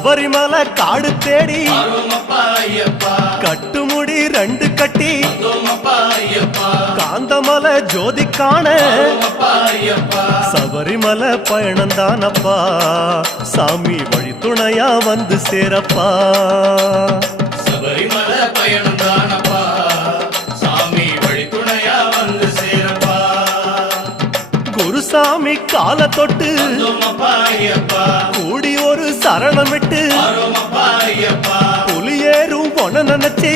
சபரிமலை காடு தேடி கட்டுமுடி 2 கட்டி காந்தமலை ஜோதி காண சபரிமலை பயணந்தானப்பா சாமி வழி துணையா வந்து சேரப்பா சபரிமலை பயணந்தானப்பா சாமி வழி துணையா வந்து சேரப்பா குருசாமி கால தொட்டு கூடி ஒரு சரணமிட்டு புலியேறும் பொன நினைச்சு